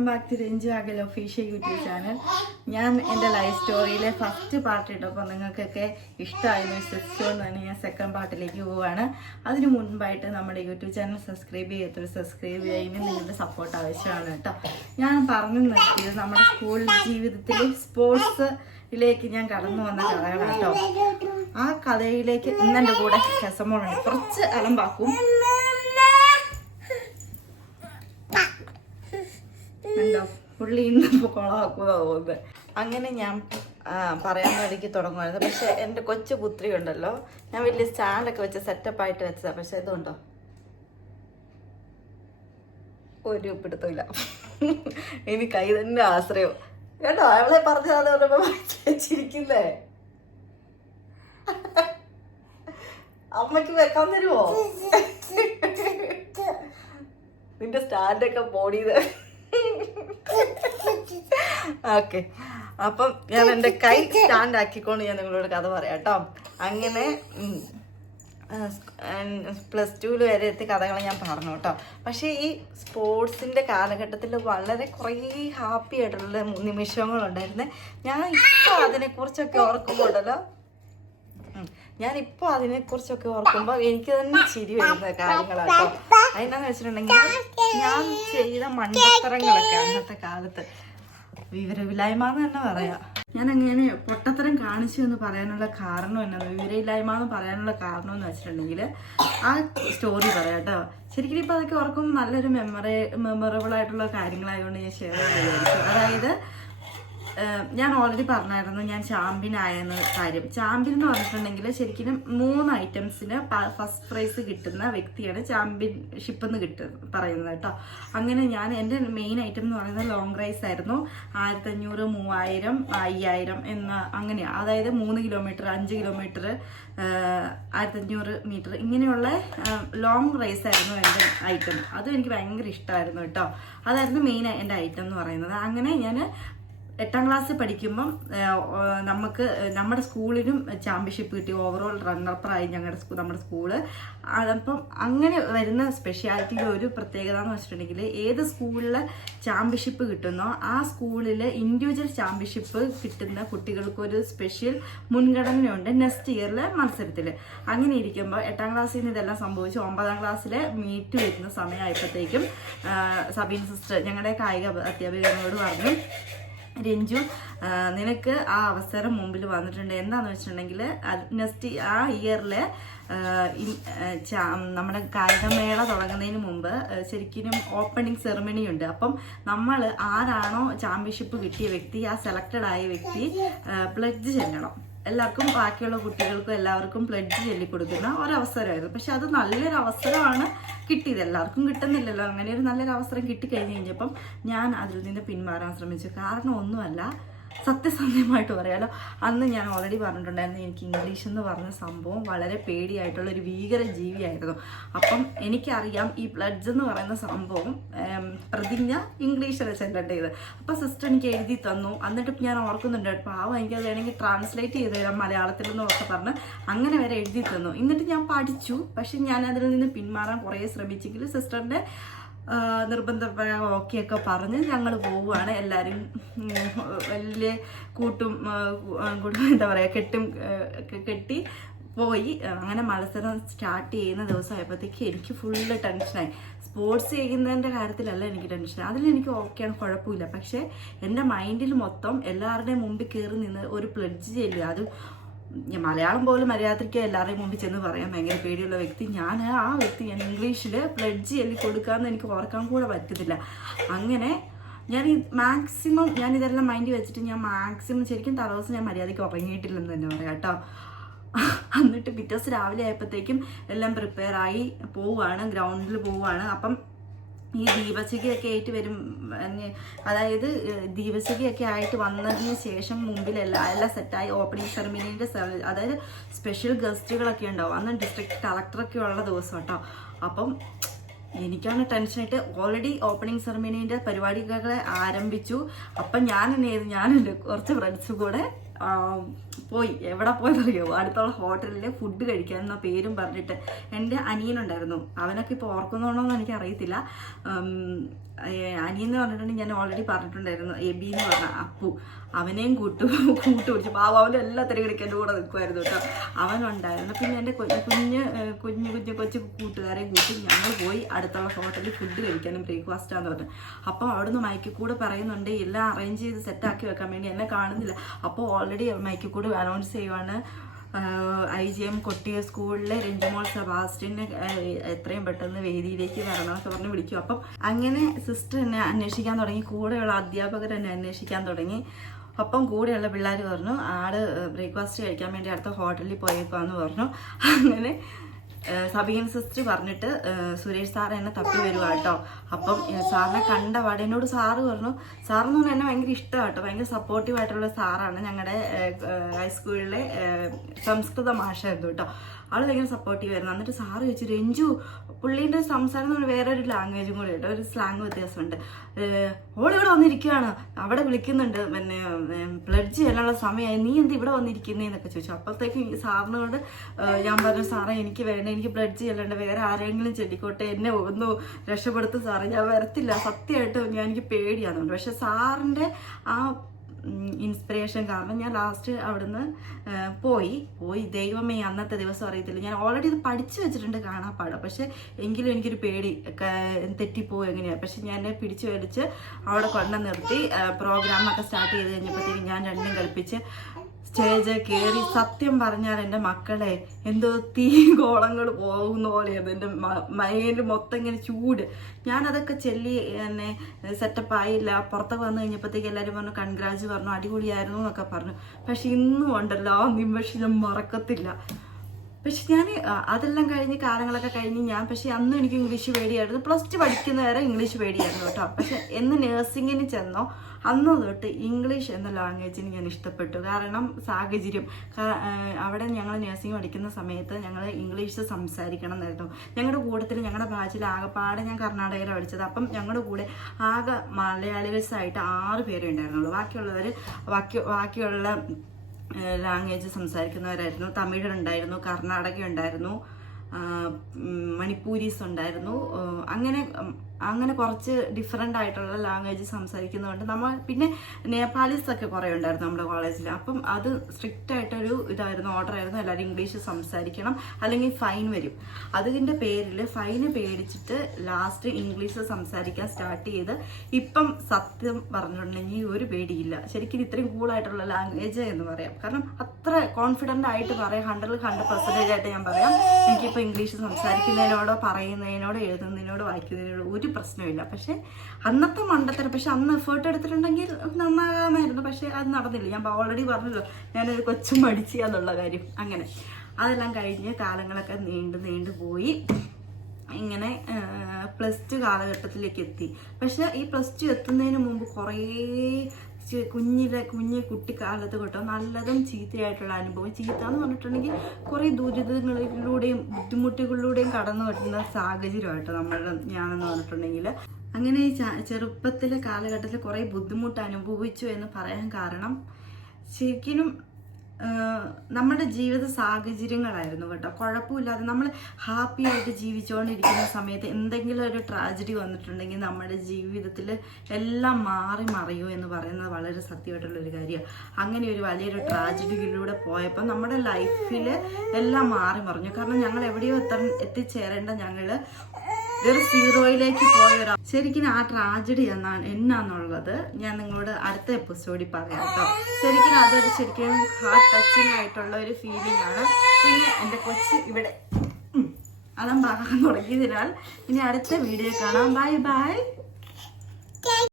Welcome back to Ranju അകൽ official YouTube channel ഞാൻ എന്റെ ലൈഫ് സ്റ്റോറിയിലെ ഫസ്റ്റ് പാർട്ട് ഇട്ടപ്പോൾ നിങ്ങൾക്കൊക്കെ ഇഷ്ടമായെന്ന് തന്നെ ഞാൻ സെക്കൻഡ് പാർട്ടിലേക്ക് പോവുകയാണ് അതിന് മുൻപായിട്ട് നമ്മുടെ യൂട്യൂബ് ചാനൽ സബ്സ്ക്രൈബ് ചെയ്യാത്തവർ സബ്സ്ക്രൈബ് ചെയ്യുന്നതിന് നിങ്ങളുടെ സപ്പോർട്ട് ആവശ്യമാണ് കേട്ടോ. ഞാൻ പറഞ്ഞു നിർത്തിയത് നമ്മുടെ സ്കൂൾ ജീവിതത്തിൽ സ്പോർട്സിലേക്ക് ഞാൻ കടന്നു വന്ന കഥകളാണ് കേട്ടോ. ആ കഥയിലേക്ക് ഇന്നെന്റെ കൂടെ രസമോളാണ് കുറച്ച് അലമ്പാക്കും. അങ്ങനെ ഞാൻ പറയാൻ വേണ്ടിക്ക് തുടങ്ങുമായിരുന്നു പക്ഷെ എന്റെ കൊച്ചു പുത്രി ഉണ്ടല്ലോ. ഞാൻ വലിയ സ്റ്റാൻഡൊക്കെ വെച്ച് സെറ്റപ്പ് ആയിട്ട് വെച്ചതാ. പക്ഷെ ഇതുണ്ടോ? ഒരു പിടുത്തമില്ല. ഇനി കൈ തന്നെ ആശ്രയം. കേട്ടോ അവളെ പറഞ്ഞതാണ് പറഞ്ഞപ്പോ ചിരിക്കുന്നേ അമ്മയ്ക്ക് വെക്കാൻ തരുമോ നിന്റെ സ്റ്റാൻഡൊക്കെ ബോഡിയത് ഓക്കെ. അപ്പം ഞാൻ എന്റെ കൈ സ്റ്റാൻഡ് ആക്കിക്കൊണ്ട് ഞാൻ നിങ്ങളോട് കഥ പറയാം കേട്ടോ. അങ്ങനെ പ്ലസ് ടുവിൽ വരെ എത്തിയ കഥകൾ ഞാൻ പറഞ്ഞു കേട്ടോ. പക്ഷേ ഈ സ്പോർട്സിന്റെ കാലഘട്ടത്തിൽ വളരെ കുറേ ഹാപ്പി ആയിട്ടുള്ള നിമിഷങ്ങളുണ്ടായിരുന്നു. ഞാൻ ഇപ്പോൾ അതിനെക്കുറിച്ചൊക്കെ ഓർക്കുമ്പോണ്ടല്ലോ. ഞാനിപ്പോൾ ഞാനിപ്പോ അതിനെ കുറിച്ചൊക്കെ ഓർക്കുമ്പോ എനിക്ക് തന്നെ ചിരി വരുന്ന കാര്യങ്ങളാട്ടോ അതിനാന്ന് വെച്ചിട്ടുണ്ടെങ്കിൽ ഞാൻ ചെയ്ത മണ്ടത്തരങ്ങളൊക്കെ അന്നത്തെ കാലത്ത് വിവരമില്ലായ്മ എന്ന് തന്നെ പറയാം. ഞാൻ അങ്ങനെ പൊട്ടത്തരം കാണിച്ചു എന്ന് പറയാനുള്ള കാരണം എന്നാണ് വിവരമില്ലായ്മ എന്ന് പറയാനുള്ള കാരണം എന്ന് വെച്ചിട്ടുണ്ടെങ്കിൽ ആ സ്റ്റോറി പറയാം ശരിക്കും ഇപ്പൊ അതൊക്കെ ഓർക്കും നല്ലൊരു മെമ്മറി മെമ്മറബിൾ ആയിട്ടുള്ള കാര്യങ്ങളായതുകൊണ്ട് ഞാൻ ഷെയർ ചെയ്തു അതായത് ഞാൻ ഓൾറെഡി പറഞ്ഞായിരുന്നു ഞാൻ ചാമ്പ്യനായെന്ന കാര്യം. ചാമ്പ്യൻ എന്ന് പറഞ്ഞിട്ടുണ്ടെങ്കിൽ ശരിക്കും മൂന്ന് ഐറ്റംസിന് ഫസ്റ്റ് പ്രൈസ് കിട്ടുന്ന വ്യക്തിയാണ് ചാമ്പ്യൻഷിപ്പ് എന്ന് കിട്ടുന്നത് പറയുന്നത് കേട്ടോ. അങ്ങനെ ഞാൻ എന്റെ മെയിൻ ഐറ്റം എന്ന് പറയുന്നത് ലോങ് റൈസ് ആയിരുന്നു. ആയിരത്തഞ്ഞൂറ് മൂവായിരം അയ്യായിരം എന്ന അങ്ങനെയാണ് അതായത് മൂന്ന് കിലോമീറ്റർ അഞ്ച് കിലോമീറ്റർ ആയിരത്തഞ്ഞൂറ് മീറ്റർ ഇങ്ങനെയുള്ള ലോങ് റേസ് ആയിരുന്നു എന്റെ ഐറ്റം അതും എനിക്ക് ഭയങ്കര ഇഷ്ടമായിരുന്നു കേട്ടോ. അതായിരുന്നു മെയിൻ എന്റെ ഐറ്റം എന്ന് പറയുന്നത്. അങ്ങനെ ഞാൻ എട്ടാം ക്ലാസ് പഠിക്കുമ്പം നമുക്ക് നമ്മുടെ സ്കൂളിനും ചാമ്പ്യൻഷിപ്പ് കിട്ടി. ഓവറോൾ റണ്ണർപ്പറായി ഞങ്ങളുടെ സ്കൂൾ നമ്മുടെ സ്കൂൾ. അതപ്പം അങ്ങനെ വരുന്ന സ്പെഷ്യാലിറ്റിയുടെ ഒരു പ്രത്യേകത എന്ന് വെച്ചിട്ടുണ്ടെങ്കിൽ ഏത് സ്കൂളിൽ ചാമ്പ്യൻഷിപ്പ് കിട്ടുന്നോ ആ സ്കൂളിൽ ഇൻഡിവിജ്വൽ ചാമ്പ്യൻഷിപ്പ് കിട്ടുന്ന കുട്ടികൾക്ക് ഒരു സ്പെഷ്യൽ മുൻഗണനയുണ്ട് നെക്സ്റ്റ് ഇയറിലെ മത്സരത്തിൽ അങ്ങനെ ഇരിക്കുമ്പോൾ എട്ടാം ക്ലാസ്സിൽ നിന്ന് ഇതെല്ലാം സംഭവിച്ചു ഒമ്പതാം ക്ലാസ്സിലെ മീറ്റ് വരുന്ന സമയമായപ്പോഴത്തേക്കും സബീൻ സിസ്റ്റർ ഞങ്ങളുടെ കായിക അധ്യാപികനോട് പറഞ്ഞു രഞ്ജു നിനക്ക് ആ അവസരം മുമ്പിൽ വന്നിട്ടുണ്ട്. എന്താന്ന് വെച്ചിട്ടുണ്ടെങ്കിൽ നെക്സ്റ്റ് ആ ഇയറിൽ നമ്മുടെ കായികമേള തുടങ്ങുന്നതിന് മുമ്പ് ശരിക്കും ഓപ്പണിംഗ് സെറമണി ഉണ്ട്. അപ്പം നമ്മൾ ആരാണോ ചാമ്പ്യൻഷിപ്പ് കിട്ടിയ വ്യക്തി ആ സെലക്റ്റഡ് ആയ വ്യക്തി പ്ലഡ്ജ് ചെല്ലണം. എല്ലാവർക്കും ബാക്കിയുള്ള കുട്ടികൾക്കും എല്ലാവർക്കും പ്ലഡ്ജ് ചൊല്ലിക്കൊടുക്കുന്ന ഒരവസരമായിരുന്നു. പക്ഷെ അത് നല്ലൊരു അവസരമാണ് കിട്ടിയത്. എല്ലാവർക്കും കിട്ടുന്നില്ലല്ലോ. അങ്ങനെ ഒരു നല്ലൊരു അവസരം കിട്ടിക്കഴിഞ്ഞ് കഴിഞ്ഞപ്പം ഞാൻ അതിൽ നിന്ന് പിന്മാറാൻ ശ്രമിച്ചു. കാരണം ഒന്നുമല്ല സത്യസന്ധമായിട്ട് പറയാലോ. അന്ന് ഞാൻ ഓൾറെഡി പറഞ്ഞിട്ടുണ്ടായിരുന്നു എനിക്ക് ഇംഗ്ലീഷ് എന്ന് പറഞ്ഞ സംഭവം വളരെ പേടിയായിട്ടുള്ള ഒരു ഭീകര ജീവിയായിരുന്നു. അപ്പം എനിക്കറിയാം ഈ പ്ലഡ്ജ് എന്ന് പറയുന്ന സംഭവം പ്രതിജ്ഞ പ്രതിജ്ഞ ഇംഗ്ലീഷിൽ ചെല്ലേണ്ടത് അപ്പം സിസ്റ്റർ എനിക്ക് എഴുതി തന്നു. എന്നിട്ട് ഞാൻ ഓർക്കുന്നുണ്ട് പാവം എനിക്കത് വേണമെങ്കിൽ ട്രാൻസ്ലേറ്റ് ചെയ്ത് തരാം മലയാളത്തിൽ എന്നൊക്കെ പറഞ്ഞ് അങ്ങനെ വരെ എഴുതി തന്നു. എന്നിട്ട് ഞാൻ പഠിച്ചു. പക്ഷെ ഞാൻ അതിൽ നിന്ന് പിന്മാറാൻ കുറേ ശ്രമിച്ചെങ്കിൽ സിസ്റ്ററിന്റെ നിർബന്ധപ്രകാരം ഓക്കെ ഒക്കെ പറഞ്ഞ് ഞങ്ങൾ പോവുകയാണ് എല്ലാവരും വലിയ കൂട്ടും എന്താ പറയുക കെട്ടും കെട്ടി പോയി. അങ്ങനെ മത്സരം സ്റ്റാർട്ട് ചെയ്യുന്ന ദിവസമായപ്പോഴത്തേക്ക് എനിക്ക് ഫുള്ള് ടെൻഷനായി സ്പോർട്സ് ചെയ്യുന്നതിന്റെ കാര്യത്തിലല്ല എനിക്ക് ടെൻഷൻ അതിലെനിക്ക് ഓക്കെയാണ് കുഴപ്പമില്ല. പക്ഷേ എന്റെ മൈൻഡിൽ മൊത്തം എല്ലാവരുടെയും മുമ്പിൽ കയറി നിന്ന് ഒരു പ്ലഡ്ജ് ചെല്ലുക അത് മലയാളം പോലും മര്യാദയ്ക്ക് എല്ലാവരുടെയും മുമ്പിൽ ചെന്ന് പറയാൻ ഭയങ്കര പേടിയുള്ള വ്യക്തി. ഞാൻ ആ വ്യക്തി ഞാൻ ഇംഗ്ലീഷിൽ പ്ലഡ്ജ് എല്ലി കൊടുക്കാമെന്ന് എനിക്ക് ഓർക്കാൻ കൂടെ പറ്റത്തില്ല. അങ്ങനെ ഞാൻ ഈ മാക്സിമം ഞാൻ ഇതെല്ലാം മൈൻഡ് വെച്ചിട്ട് ഞാൻ മാക്സിമം ശരിക്കും തലേദിവസം ഞാൻ മര്യാദയ്ക്ക് ഉറങ്ങിയിട്ടില്ലെന്ന് തന്നെ പറയാം കേട്ടോ. എന്നിട്ട് പിറ്റേ രാവിലെ ആയപ്പോഴത്തേക്കും എല്ലാം പ്രിപ്പയർ ആയി പോവുകയാണ് ഗ്രൗണ്ടിൽ പോവുകയാണ് അപ്പം ഈ ദീപശിഖയൊക്കെ ആയിട്ട് വരും അതായത് ദീപസികയൊക്കെ ആയിട്ട് വന്നതിന് ശേഷം മുമ്പിൽ എല്ലാ എല്ലാം സെറ്റായി ഓപ്പണിംഗ് സെറമിനിന്റെ അതായത് സ്പെഷ്യൽ ഗസ്റ്റുകളൊക്കെ ഉണ്ടാവും. അന്ന് ഡിസ്ട്രിക്ട് കളക്ടറൊക്കെ ഉള്ള ദിവസം കേട്ടോ അപ്പം എനിക്കാണ് ടെൻഷനായിട്ട് ഓൾറെഡി ഓപ്പണിംഗ് സെറമിനിന്റെ പരിപാടികളെ ആരംഭിച്ചു. അപ്പം ഞാൻ ഞാനുണ്ട് കുറച്ച് ഫ്രണ്ട്സും കൂടെ പോയി. എവിടെ പോയെന്നറിയോ അടുത്തുള്ള ഹോട്ടലിൽ ഫുഡ് കഴിക്കാൻ എന്ന പേരും പറഞ്ഞിട്ട് എന്റെ അനിയനുണ്ടായിരുന്നു. അവനൊക്കെ ഇപ്പോൾ ഓർക്കുന്നുണ്ടോ എന്ന് എനിക്ക് അനിയൻ എന്ന് പറഞ്ഞിട്ടുണ്ടെങ്കിൽ ഞാൻ ഓൾറെഡി പറഞ്ഞിട്ടുണ്ടായിരുന്നു എബി എന്ന് പറഞ്ഞ അപ്പു. അവനെയും കൂട്ടു കൂട്ടു പിടിച്ചു. പാവം അവന്റെ എല്ലാ കിടക്കും എന്റെ കൂടെ നിൽക്കുമായിരുന്നു കേട്ടോ. അവനുണ്ടായിരുന്നു. പിന്നെ എന്റെ കുഞ്ഞ് കുഞ്ഞു കുഞ്ഞു കൊച്ചു കൂട്ടുകാരെയും കൂട്ടി ഞങ്ങൾ പോയി അടുത്തുള്ള ഹോട്ടലിൽ ഫുഡ് കഴിക്കാനും ബ്രേക്ക്ഫാസ്റ്റാന്ന് പറഞ്ഞു. അപ്പോൾ അവിടുന്ന് മൈക്കിൽ കൂടെ പറയുന്നുണ്ട് എല്ലാം അറേഞ്ച് ചെയ്ത് സെറ്റാക്കി വെക്കാൻ വേണ്ടി. എന്നെ കാണുന്നില്ല. അപ്പോൾ ഓൾറെഡി മൈക്കിൽ കൂടെ അനൗൺസ് ചെയ്യുവാണ് ഐ ജി എം കൊട്ടിയ സ്കൂളിലെ രഞ്ജുമോൾ സെബാസ്റ്റിനെ എത്രയും പെട്ടെന്ന് വേദിയിലേക്ക് വരണമെന്നൊക്കെ പറഞ്ഞ് വിളിക്കും. അപ്പം അങ്ങനെ സിസ്റ്റർ എന്നെ അന്വേഷിക്കാൻ തുടങ്ങി കൂടെയുള്ള അധ്യാപകർ എന്നെ അന്വേഷിക്കാൻ തുടങ്ങി. ഒപ്പം കൂടെയുള്ള പിള്ളേർ പറഞ്ഞു ആട് ബ്രേക്ക്ഫാസ്റ്റ് കഴിക്കാൻ വേണ്ടി അടുത്ത ഹോട്ടലിൽ പോയേക്കാന്ന് പറഞ്ഞു. അങ്ങനെ സബീൻ സിസ്റ്റർ പറഞ്ഞിട്ട് സുരേഷ് സാർ എന്നെ തപ്പി വരുക കേട്ടോ. അപ്പം സാറിനെ കണ്ട പാടെ എന്നോട് സാറ് പറഞ്ഞു സാറെന്ന് പറഞ്ഞാൽ എന്നെ ഭയങ്കര ഇഷ്ടമാണ് കേട്ടോ. ഭയങ്കര സപ്പോർട്ടീവ് ആയിട്ടുള്ള സാറാണ് ഞങ്ങളുടെ ഹൈസ്കൂളിലെ സംസ്കൃത മാഷായിരുന്നു കേട്ടോ. ആൾ ഭയങ്കര സപ്പോർട്ടീവ് ആയിരുന്നു. എന്നിട്ട് സാറ് ചോദിച്ചു രഞ്ജു പുള്ളീന്റെ സംസാരം നമ്മൾ വേറെ ഒരു ലാംഗ്വേജും കൂടി ഉണ്ട്. ഒരു സ്ലാങ് വ്യത്യാസമുണ്ട്. ഓളിവിടെ വന്നിരിക്കുകയാണ്. അവിടെ വിളിക്കുന്നുണ്ട്. പിന്നെ പ്ലഡ്ജ് ചെയ്യാനുള്ള സമയമായി. നീ എന്ത് ഇവിടെ വന്നിരിക്കുന്നേന്നൊക്കെ ചോദിച്ചു. അപ്പോഴത്തേക്കും സാറിനോട് ഞാൻ പറഞ്ഞു സാറേ എനിക്ക് വേണ്ട. എനിക്ക് ബ്ലഡ് ചെയ്യലുണ്ട് വേറെ ആരെങ്കിലും ചെല്ലിക്കോട്ടെ. എന്നെ ഒന്ന് രക്ഷപ്പെടുത്തും സാറേ. ഞാൻ വരത്തില്ല. സത്യമായിട്ട് ഞാൻ എനിക്ക് പേടിയാണ് പക്ഷെ സാറിന്റെ ആ ഇൻസ്പിറേഷൻ കാരണം ഞാൻ ലാസ്റ്റ് അവിടുന്ന് പോയി. പോയി. ദൈവമേ അന്നത്തെ ദിവസം അറിയത്തില്ല. ഞാൻ ഓൾറെഡി ഇത് പഠിച്ചു വെച്ചിട്ടുണ്ട് കാണാപ്പാടം. പക്ഷെ എങ്കിലും എനിക്കൊരു പേടി. തെറ്റിപ്പോവും എങ്ങനെയാണ് പക്ഷെ ഞാൻ പിടിച്ചു വലിച്ച് അവിടെ കൊണ്ടു നിർത്തി. പ്രോഗ്രാമൊക്കെ സ്റ്റാർട്ട് ചെയ്ത് കഴിഞ്ഞപ്പോഴത്തേക്കും ഞാൻ രണ്ടും കളിപ്പിച്ച് സ്റ്റേജ് കയറി സത്യം പറഞ്ഞാൽ എന്റെ മക്കളെ എന്തോ തീ ഗോളങ്ങൾ പോകുന്ന പോലെയത് എന്റെ മൈൻഡ് മൊത്തം ഇങ്ങനെ ചൂട്. ഞാനതൊക്കെ ചെല്ലി എന്നെ സെറ്റപ്പ് ആയില്ല. പുറത്തൊക്കെ വന്നു കഴിഞ്ഞപ്പോഴത്തേക്ക് എല്ലാവരും പറഞ്ഞു കൺഗ്രാജ് പറഞ്ഞു അടിപൊളിയായിരുന്നു എന്നൊക്കെ പറഞ്ഞു. പക്ഷെ ഇന്നും ഉണ്ടല്ലോ ആ നിമിഷം ഞാൻ മറക്കത്തില്ല. പക്ഷെ ഞാൻ അതെല്ലാം കഴിഞ്ഞ് കാലങ്ങളൊക്കെ കഴിഞ്ഞ് ഞാൻ പക്ഷെ അന്നും എനിക്ക് ഇംഗ്ലീഷ് പേടിയായിരുന്നു. പ്ലസ് ടു പഠിക്കുന്ന വരെ ഇംഗ്ലീഷ് പേടിയായിരുന്നു കേട്ടോ. പക്ഷെ എന്ന് നേഴ്സിങ്ങിന് ചെന്നോ അന്ന് തൊട്ട് ഇംഗ്ലീഷ് എന്ന ലാംഗ്വേജിന് ഞാൻ ഇഷ്ടപ്പെട്ടു. കാരണം സാഹചര്യം. അവിടെ ഞങ്ങൾ നേഴ്സിംഗ് പഠിക്കുന്ന സമയത്ത് ഞങ്ങൾ ഇംഗ്ലീഷ് സംസാരിക്കണം എന്നായിരുന്നു. ഞങ്ങളുടെ കൂട്ടത്തിൽ ഞങ്ങളുടെ ബാച്ചിൽ ആകെപ്പാടെ ഞാൻ കർണാടകയിലാണ് പഠിച്ചത്. അപ്പം ഞങ്ങളുടെ കൂടെ ആകെ മലയാളികൾസായിട്ട് ആറ് പേരേ ഉണ്ടായിരുന്നുള്ളൂ. ബാക്കിയുള്ളവർ ബാക്കി ബാക്കിയുള്ള ലാംഗ്വേജ് സംസാരിക്കുന്നവരായിരുന്നു. തമിഴുണ്ടായിരുന്നു കർണാടക ഉണ്ടായിരുന്നു മണിപ്പൂരീസ് ഉണ്ടായിരുന്നു അങ്ങനെ അങ്ങനെ കുറച്ച് ഡിഫറെന്റ് ആയിട്ടുള്ള ലാംഗ്വേജ് സംസാരിക്കുന്നതുകൊണ്ട് നമ്മൾ പിന്നെ നേപ്പാളീസ് ഒക്കെ കുറേ ഉണ്ടായിരുന്നു നമ്മുടെ കോളേജിൽ അപ്പം അത് സ്ട്രിക്റ്റ് ആയിട്ടൊരു ഇതായിരുന്നു ഓർഡർ ആയിരുന്നു. എല്ലാവരും ഇംഗ്ലീഷ് സംസാരിക്കണം അല്ലെങ്കിൽ ഫൈൻ വരും. അതിന്റെ പേരിൽ ഫൈന് പേടിച്ചിട്ട് ലാസ്റ്റ് ഇംഗ്ലീഷ് സംസാരിക്കാൻ സ്റ്റാർട്ട് ചെയ്ത് ഇപ്പം സത്യം പറഞ്ഞിട്ടുണ്ടെങ്കിൽ ഒരു പേടിയില്ല. ശരിക്കും ഇത്രയും കൂളായിട്ടുള്ള ലാംഗ്വേജ് എന്ന് പറയാം. കാരണം അത്ര കോൺഫിഡന്റ് ആയിട്ട് പറയാം. ഹൺഡ്രഡിൽ ഹൺഡ്രഡ് പെർസെന്റേജ് ആയിട്ട് ഞാൻ പറയാം. എനിക്കിപ്പോൾ ഇംഗ്ലീഷ് സംസാരിക്കുന്നതിനോടോ പറയുന്നതിനോടോ എഴുതുന്നതിനോടോ വായിക്കുന്നതിനോടോ ഒരു പ്രശ്നമില്ല പക്ഷേ അന്നത്തെ മണ്ടത്തരം പക്ഷെ അന്ന് എഫേർട്ട് എടുത്തിട്ടുണ്ടെങ്കിൽ നന്നാകാമായിരുന്നു. പക്ഷേ അത് നടന്നില്ല. ഞാൻ ഓൾറെഡി പറഞ്ഞല്ലോ ഞാനൊരു കൊച്ചു മടിച്ചാന്നുള്ള കാര്യം. അങ്ങനെ. അതെല്ലാം കഴിഞ്ഞ് കാലങ്ങളൊക്കെ നീണ്ടു നീണ്ടു പോയി. ഇങ്ങനെ പ്ലസ് ടു കാലഘട്ടത്തിലേക്ക് എത്തി. പക്ഷെ ഈ പ്ലസ് ടു എത്തുന്നതിന് മുമ്പ് കുറേ കുഞ്ഞിലെ കുഞ്ഞ് കുട്ടിക്കാലത്ത് കേട്ടോ നല്ലതും ചീത്തയായിട്ടുള്ള അനുഭവം. ചീത്ത എന്ന് പറഞ്ഞിട്ടുണ്ടെങ്കിൽ കുറേ ദുരിതങ്ങളിലൂടെയും ബുദ്ധിമുട്ടുകളിലൂടെയും കടന്നു വരുന്ന സാഹചര്യമായിട്ടോ നമ്മളുടെ ഞാനെന്ന് പറഞ്ഞിട്ടുണ്ടെങ്കിൽ. അങ്ങനെ ഈ ചെറുപ്പത്തിലെ കാലഘട്ടത്തിൽ കുറേ ബുദ്ധിമുട്ട് അനുഭവിച്ചു എന്ന് പറയാൻ കാരണം ശരിക്കും നമ്മുടെ ജീവിത സാഹചര്യങ്ങളായിരുന്നു കേട്ടോ. കുഴപ്പമില്ലാതെ നമ്മൾ ഹാപ്പി ആയിട്ട് ജീവിച്ചുകൊണ്ടിരിക്കുന്ന സമയത്ത് എന്തെങ്കിലും ഒരു ട്രാജഡി വന്നിട്ടുണ്ടെങ്കിൽ നമ്മുടെ ജീവിതത്തിൽ എല്ലാം മാറി മറിയൂ എന്ന് പറയുന്നത് വളരെ സത്യമായിട്ടുള്ളൊരു കാര്യമാണ്. അങ്ങനെ ഒരു വലിയൊരു ട്രാജഡിയിലൂടെ പോയപ്പോൾ നമ്മുടെ ലൈഫിൽ എല്ലാം മാറി മറിഞ്ഞു. കാരണം ഞങ്ങൾ എവിടെയോ എത്ത എത്തിച്ചേരേണ്ട ഞങ്ങൾ വെറും സീറോയിലേക്ക് പോയൊരു ശരിക്കും ആ ട്രാജഡി എന്നാണ് എന്നാന്നുള്ളത് ഞാൻ നിങ്ങളോട് അടുത്ത എപ്പിസോഡിൽ പറയാം കേട്ടോ. ശരിക്കും അതൊരു ശരിക്കും ഹാർട്ട് ടച്ചിങ് ആയിട്ടുള്ള ഒരു ഫീലിംഗ് ആണ്. പിന്നെ എന്റെ കൊച്ച് ഇവിടെ. അതാ പറയാൻ തുടങ്ങിയതിനാൽ ഇനി അടുത്ത വീഡിയോ കാണാം. Bye bye